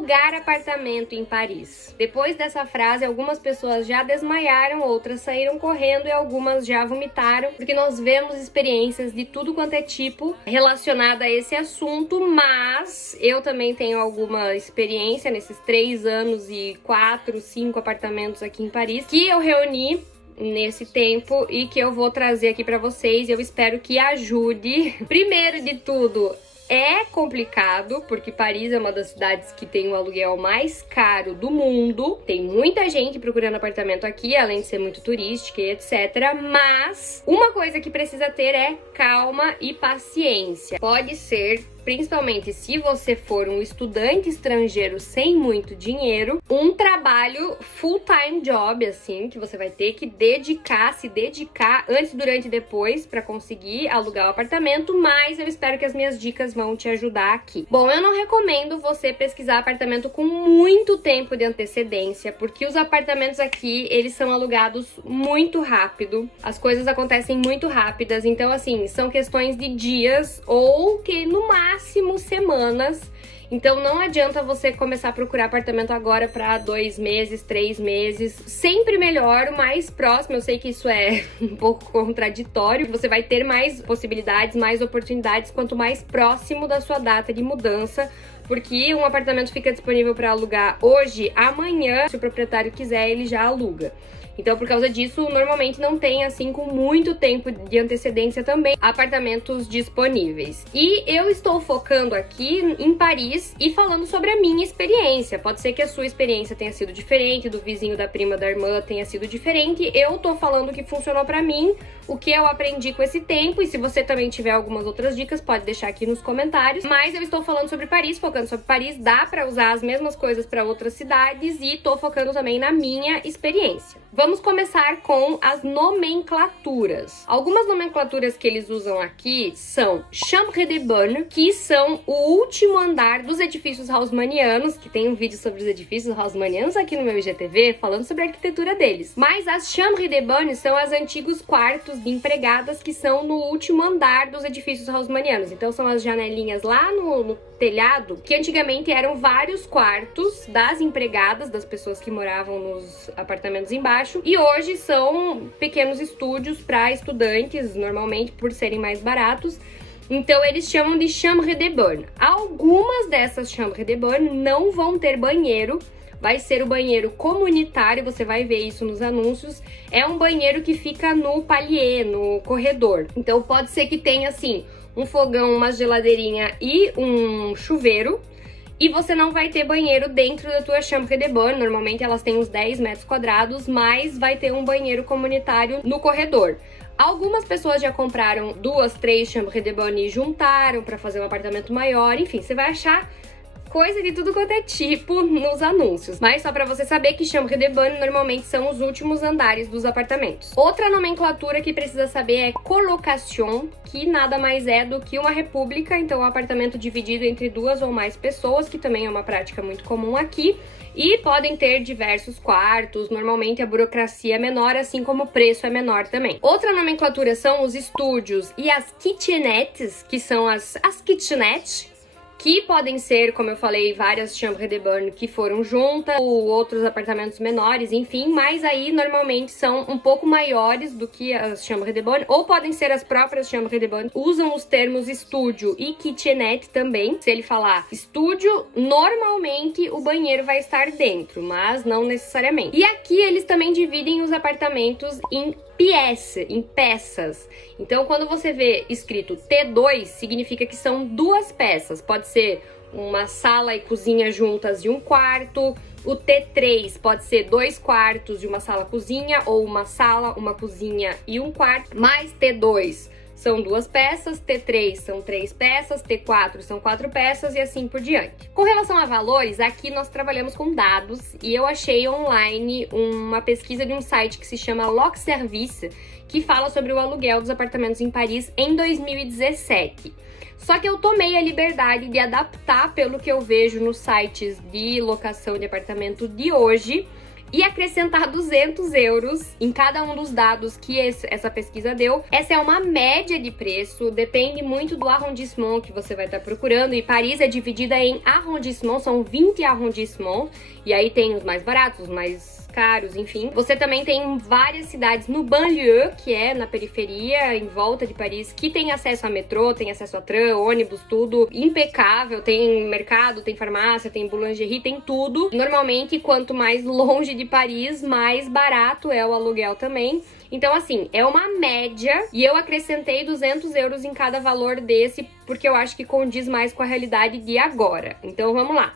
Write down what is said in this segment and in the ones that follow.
alugar apartamento em Paris. Depois dessa frase, algumas pessoas já desmaiaram, outras saíram correndo e algumas já vomitaram, porque nós vemos experiências de tudo quanto é tipo relacionada a esse assunto, mas eu também tenho alguma experiência nesses 3 anos e 4, 5 apartamentos aqui em Paris, que eu reuni nesse tempo e que eu vou trazer aqui pra vocês e eu espero que ajude. Primeiro de tudo, é complicado, porque Paris é uma das cidades que tem o aluguel mais caro do mundo. Tem muita gente procurando apartamento aqui, além de ser muito turística e etc. Mas uma coisa que precisa ter é calma e paciência. Pode ser, principalmente se você for um estudante estrangeiro sem muito dinheiro, um trabalho full-time job, assim, que você vai ter que se dedicar antes, durante e depois para conseguir alugar o apartamento, mas eu espero que as minhas dicas vão te ajudar aqui. Bom, eu não recomendo você pesquisar apartamento com muito tempo de antecedência, porque os apartamentos aqui, eles são alugados muito rápido, as coisas acontecem muito rápidas, então assim, são questões de dias ou que no máximo semanas. Então não adianta você começar a procurar apartamento agora para 2 meses, 3 meses. Sempre melhor, o mais próximo. Eu sei que isso é um pouco contraditório. Você vai ter mais possibilidades, mais oportunidades quanto mais próximo da sua data de mudança. Porque um apartamento fica disponível para alugar hoje, amanhã, se o proprietário quiser, ele já aluga. Então, por causa disso, normalmente não tem, assim, com muito tempo de antecedência também, apartamentos disponíveis. E eu estou focando aqui em Paris e falando sobre a minha experiência. Pode ser que a sua experiência tenha sido diferente, do vizinho, da prima, da irmã tenha sido diferente. Eu tô falando o que funcionou pra mim, o que eu aprendi com esse tempo. E se você também tiver algumas outras dicas, pode deixar aqui nos comentários. Mas eu estou falando sobre Paris, focando sobre Paris. Dá pra usar as mesmas coisas pra outras cidades e tô focando também na minha experiência. Vamos começar com as nomenclaturas. Algumas nomenclaturas que eles usam aqui são chambre de bonne, que são o último andar dos edifícios haussmannianos, que tem um vídeo sobre os edifícios haussmannianos aqui no meu IGTV, falando sobre a arquitetura deles. Mas as chambre de bonne são os antigos quartos de empregadas que são no último andar dos edifícios haussmannianos. Então são as janelinhas lá no telhado, que antigamente eram vários quartos das empregadas, das pessoas que moravam nos apartamentos embaixo, e hoje são pequenos estúdios para estudantes, normalmente por serem mais baratos. Então eles chamam de chambre de bonne. Algumas dessas chambre de bonne não vão ter banheiro, vai ser o banheiro comunitário, você vai ver isso nos anúncios. É um banheiro que fica no palier, no corredor. Então pode ser que tenha assim um fogão, uma geladeirinha e um chuveiro, e você não vai ter banheiro dentro da tua chambre de bonne. Normalmente elas têm uns 10 metros quadrados, mas vai ter um banheiro comunitário no corredor. Algumas pessoas já compraram 2, 3 chambres de bonne e juntaram para fazer um apartamento maior. Enfim, você vai achar coisa de tudo quanto é tipo nos anúncios. Mas só pra você saber que chambre de bonne normalmente são os últimos andares dos apartamentos. Outra nomenclatura que precisa saber é colocation, que nada mais é do que uma república, então um apartamento dividido entre 2 ou mais pessoas, que também é uma prática muito comum aqui. E podem ter diversos quartos, normalmente a burocracia é menor, assim como o preço é menor também. Outra nomenclatura são os estúdios e as kitchenettes, que são as kitchenettes, que podem ser, como eu falei, várias chambres de bonne que foram juntas, ou outros apartamentos menores, enfim, mas aí normalmente são um pouco maiores do que as chambres de bonne, ou podem ser as próprias chambres de bonne. Usam os termos estúdio e kitchenette também. Se ele falar estúdio, normalmente o banheiro vai estar dentro, mas não necessariamente. E aqui eles também dividem os apartamentos em em peças. Então, quando você vê escrito T2, significa que são 2 peças. Pode ser uma sala e cozinha juntas e um quarto. O T3 pode ser 2 quartos e uma sala-cozinha, ou uma sala, uma cozinha e um quarto. Mais T2 são 2 peças, T3 são 3 peças, T4 são 4 peças e assim por diante. Com relação a valores, aqui nós trabalhamos com dados e eu achei online uma pesquisa de um site que se chama Lockservice, que fala sobre o aluguel dos apartamentos em Paris em 2017. Só que eu tomei a liberdade de adaptar pelo que eu vejo nos sites de locação de apartamento de hoje. e acrescentar 200 euros em cada um dos dados que essa pesquisa deu. Essa é uma média de preço, depende muito do arrondissement que você vai estar procurando, e Paris é dividida em arrondissements, são 20 arrondissements, e aí tem os mais baratos, os mais caros, enfim. Você também tem várias cidades no banlieue, que é na periferia, em volta de Paris, que tem acesso a metrô, tem acesso a tram, ônibus, tudo impecável, tem mercado, tem farmácia, tem boulangerie, tem tudo. Normalmente, quanto mais longe de Paris, mais barato é o aluguel também. Então, assim, é uma média, e eu acrescentei 200 euros em cada valor desse, porque eu acho que condiz mais com a realidade de agora. Então, vamos lá.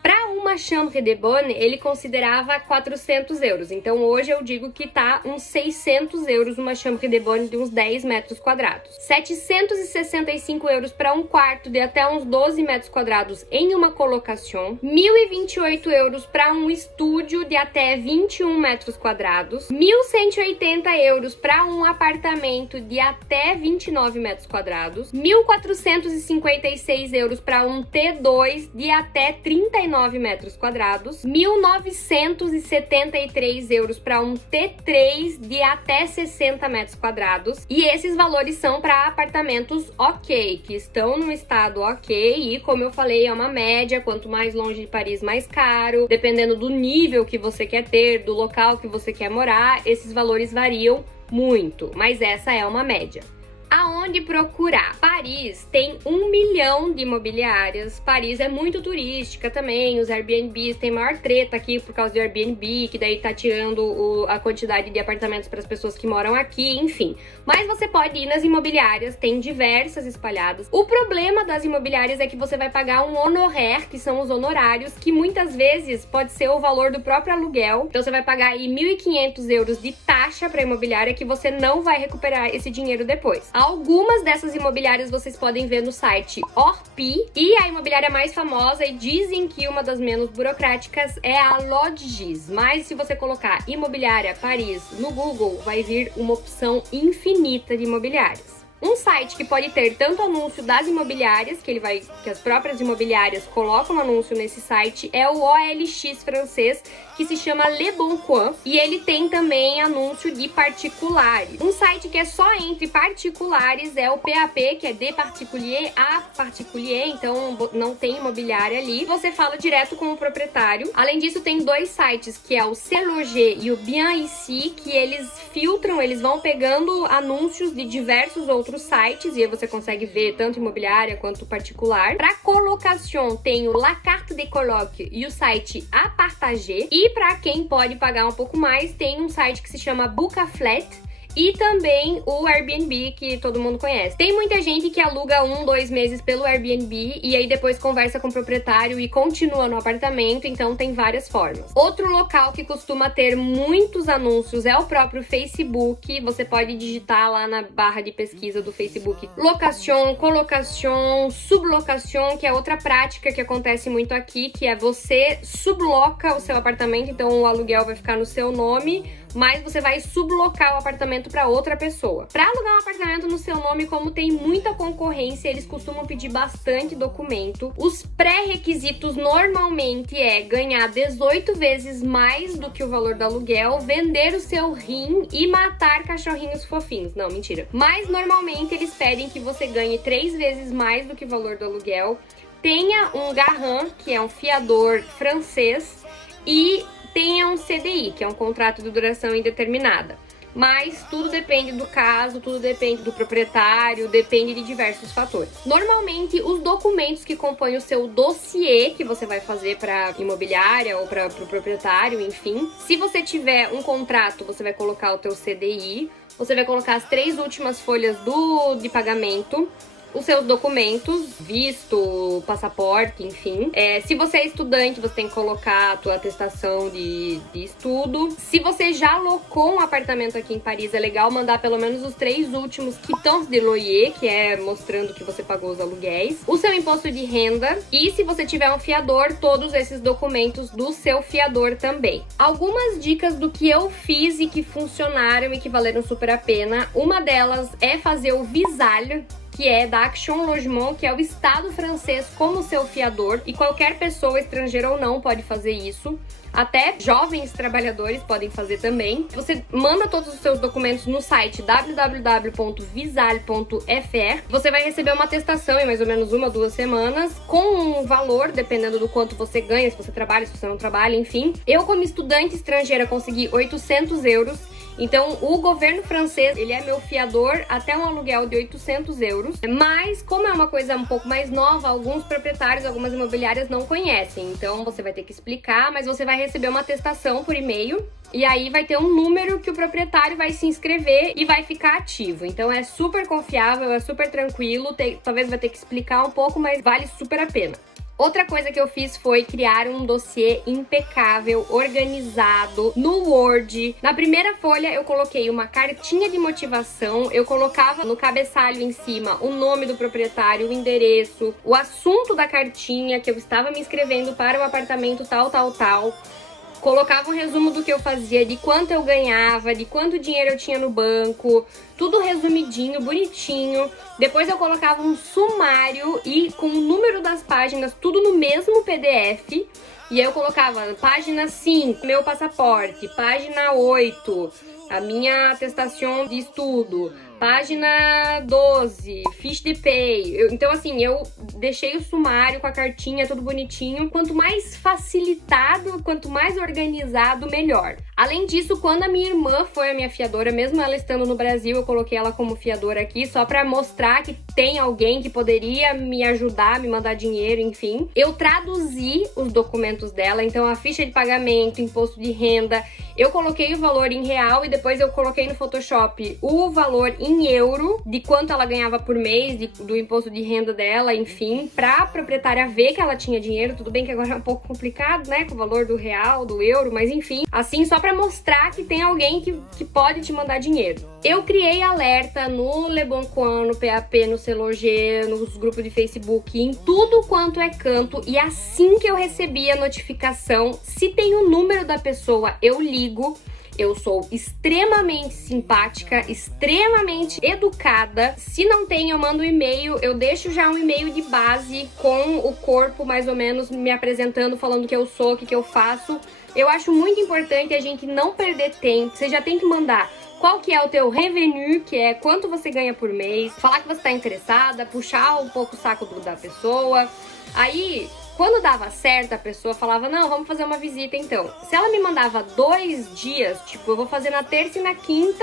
Para uma chambre de bonne, ele considerava 400 euros. Então, hoje eu digo que tá uns 600 euros uma chambre de bonne de uns 10 metros quadrados. 765 euros para um quarto de até uns 12 metros quadrados em uma colocação. 1.028 euros para um estúdio de até 21 metros quadrados. 1.180 euros para um apartamento de até 29 metros quadrados. 1.456 euros para um T2 de até 39 metros quadrados, 1.973 euros para um T3 de até 60 metros quadrados, e esses valores são para apartamentos ok, que estão no estado ok, e como eu falei, é uma média, quanto mais longe de Paris, mais caro, dependendo do nível que você quer ter, do local que você quer morar, esses valores variam muito, mas essa é uma média. Aonde procurar? Paris tem 1 milhão de imobiliárias. Paris é muito turística também. Os Airbnbs tem maior treta aqui por causa do Airbnb, que daí tá tirando a quantidade de apartamentos para as pessoas que moram aqui, enfim. Mas você pode ir nas imobiliárias, tem diversas espalhadas. O problema das imobiliárias é que você vai pagar um honoraire, que são os honorários, que muitas vezes pode ser o valor do próprio aluguel. Então você vai pagar aí 1.500 euros de taxa para a imobiliária, que você não vai recuperar esse dinheiro depois. Algumas dessas imobiliárias vocês podem ver no site Orpi, e a imobiliária mais famosa, e dizem que uma das menos burocráticas, é a Lodgis. Mas se você colocar imobiliária Paris no Google, vai vir uma opção infinita de imobiliárias. Um site que pode ter tanto anúncio das imobiliárias, que as próprias imobiliárias colocam anúncio nesse site, é o OLX francês, que se chama Le Bon Coin, e ele tem também anúncio de particulares. Um site que é só entre particulares é o PAP, que é de particulier a particulier, então não tem imobiliária ali. Você fala direto com o proprietário. Além disso, tem dois sites, que é o Se Loger e o Bien Ici, que eles filtram, eles vão pegando anúncios de diversos outros sites, e aí você consegue ver tanto imobiliária quanto particular. Para colocação tem o La Carte de Coloc e o site Apartager, e para quem pode pagar um pouco mais, tem um site que se chama Bookaflat, e também o Airbnb, que todo mundo conhece. Tem muita gente que aluga 1-2 meses pelo Airbnb e aí depois conversa com o proprietário e continua no apartamento, então tem várias formas. Outro local que costuma ter muitos anúncios é o próprio Facebook. Você pode digitar lá na barra de pesquisa do Facebook locação, colocação, sublocação, que é outra prática que acontece muito aqui, que é você subloca o seu apartamento, então o aluguel vai ficar no seu nome, mas você vai sublocar o apartamento para outra pessoa. Para alugar um apartamento no seu nome, como tem muita concorrência, eles costumam pedir bastante documento. Os pré-requisitos normalmente é ganhar 18 vezes mais do que o valor do aluguel, vender o seu rim e matar cachorrinhos fofinhos. Não, mentira. Mas normalmente eles pedem que você ganhe 3 vezes mais do que o valor do aluguel, tenha um garant, que é um fiador francês, e tenha um CDI, que é um contrato de duração indeterminada. Mas tudo depende do caso, tudo depende do proprietário, depende de diversos fatores. Normalmente, os documentos que compõem o seu dossiê, que você vai fazer para imobiliária ou para o proprietário, enfim. Se você tiver um contrato, você vai colocar o teu CDI, você vai colocar as 3 últimas folhas de pagamento, os seus documentos, visto, passaporte, enfim. Se você é estudante, você tem que colocar a tua atestação de estudo. Se você já alocou um apartamento aqui em Paris, é legal mandar pelo menos os 3 últimos quitances de loyer, que é mostrando que você pagou os aluguéis, o seu imposto de renda, e se você tiver um fiador, todos esses documentos do seu fiador também. Algumas dicas do que eu fiz e que funcionaram e que valeram super a pena. Uma delas é fazer o Visale, que é da Action Logement, que é o Estado francês como seu fiador, e qualquer pessoa, estrangeira ou não, pode fazer isso. Até jovens trabalhadores podem fazer também. Você manda todos os seus documentos no site www.visale.fr. Você vai receber uma atestação em mais ou menos 1 ou 2 semanas, com um valor, dependendo do quanto você ganha, se você trabalha, se você não trabalha, enfim. Eu, como estudante estrangeira, consegui 800 euros. Então, o governo francês, ele é meu fiador até um aluguel de 800 euros. Mas, como é uma coisa um pouco mais nova, alguns proprietários, algumas imobiliárias não conhecem. Então, você vai ter que explicar, mas você vai receber uma atestação por e-mail. E aí vai ter um número que o proprietário vai se inscrever e vai ficar ativo. Então, é super confiável, é super tranquilo. Talvez vai ter que explicar um pouco, mas vale super a pena. Outra coisa que eu fiz foi criar um dossiê impecável, organizado, no Word. Na primeira folha eu coloquei uma cartinha de motivação, eu colocava no cabeçalho em cima o nome do proprietário, o endereço, o assunto da cartinha, que eu estava me inscrevendo para o apartamento tal. Colocava um resumo do que eu fazia, de quanto eu ganhava, de quanto dinheiro eu tinha no banco, tudo resumidinho, bonitinho. Depois eu colocava um sumário e com o número das páginas, tudo no mesmo PDF. E aí eu colocava página 5, meu passaporte, página 8, a minha atestação de estudo, página 12, fiche de pay. Então, assim, eu deixei o sumário com a cartinha, tudo bonitinho. Quanto mais facilitado, quanto mais organizado, melhor. Além disso, quando a minha irmã foi a minha fiadora, mesmo ela estando no Brasil, eu coloquei ela como fiadora aqui, só pra mostrar que tem alguém que poderia me ajudar, me mandar dinheiro, enfim. Eu traduzi os documentos dela, então a ficha de pagamento, imposto de renda, eu coloquei o valor em real e depois eu coloquei no Photoshop o valor em euro, de quanto ela ganhava por mês, do imposto de renda dela, enfim, pra proprietária ver que ela tinha dinheiro. Tudo bem que agora é um pouco complicado, né, com o valor do real, do euro, mas enfim, assim, só pra mostrar que tem alguém que pode te mandar dinheiro. Eu criei alerta no Le Bon Coin, no PAP, no Celogê, nos grupos de Facebook, em tudo quanto é canto, e assim que eu recebi a notificação, se tem o número da pessoa, eu ligo. Eu sou extremamente simpática, extremamente educada. Se não tem, eu mando um e-mail. Eu deixo já um e-mail de base com o corpo, mais ou menos, me apresentando, falando que eu sou, o que eu faço. Eu acho muito importante a gente não perder tempo. Você já tem que mandar qual que é o teu revenu, que é quanto você ganha por mês, falar que você tá interessada, puxar um pouco o saco da pessoa. Aí, quando dava certo, a pessoa falava, não, vamos fazer uma visita então. Se ela me mandava 2 dias, tipo, eu vou fazer na terça e na quinta,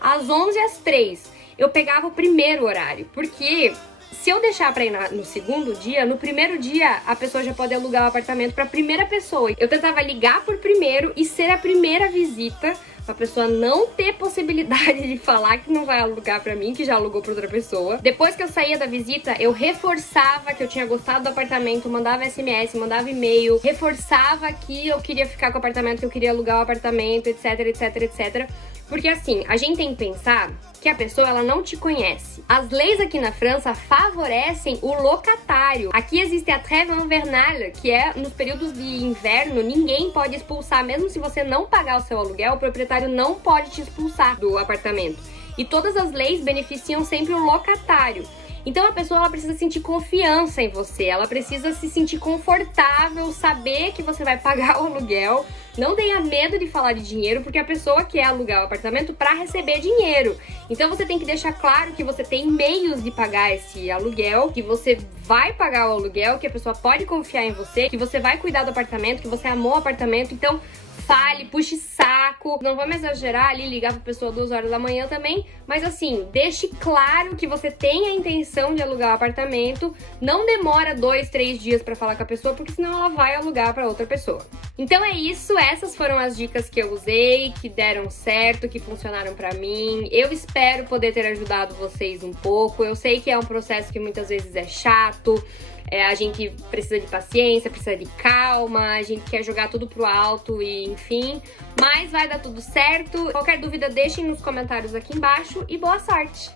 às 11 às 3, eu pegava o primeiro horário, porque se eu deixar pra ir no segundo dia, no primeiro dia a pessoa já pode alugar o apartamento pra primeira pessoa. Eu tentava ligar por primeiro e ser a primeira visita, pra pessoa não ter possibilidade de falar que não vai alugar pra mim, que já alugou pra outra pessoa. Depois que eu saía da visita, eu reforçava que eu tinha gostado do apartamento, mandava SMS, mandava e-mail, reforçava que eu queria ficar com o apartamento, que eu queria alugar o apartamento, etc, etc, etc. Porque assim, a gente tem que pensar que a pessoa, ela não te conhece. As leis aqui na França favorecem o locatário. Aqui existe a trêve invernale, que é nos períodos de inverno, ninguém pode expulsar. Mesmo se você não pagar o seu aluguel, o proprietário não pode te expulsar do apartamento. E todas as leis beneficiam sempre o locatário. Então a pessoa, ela precisa sentir confiança em você, ela precisa se sentir confortável, saber que você vai pagar o aluguel. Não tenha medo de falar de dinheiro, porque a pessoa quer alugar o apartamento para receber dinheiro. Então você tem que deixar claro que você tem meios de pagar esse aluguel, que você vai pagar o aluguel, que a pessoa pode confiar em você, que você vai cuidar do apartamento, que você amou o apartamento. Então fale, puxe saco, não vamos exagerar ali, ligar pra pessoa 2 horas da manhã também, mas assim, deixe claro que você tem a intenção de alugar o apartamento, não demora 2, 3 dias pra falar com a pessoa, porque senão ela vai alugar pra outra pessoa. Então é isso, essas foram as dicas que eu usei, que deram certo, que funcionaram pra mim. Eu espero poder ter ajudado vocês um pouco, eu sei que é um processo que muitas vezes é chato, a gente precisa de paciência, precisa de calma, a gente quer jogar tudo pro alto e enfim, mas vai dar tudo certo. Qualquer dúvida deixem nos comentários aqui embaixo e boa sorte!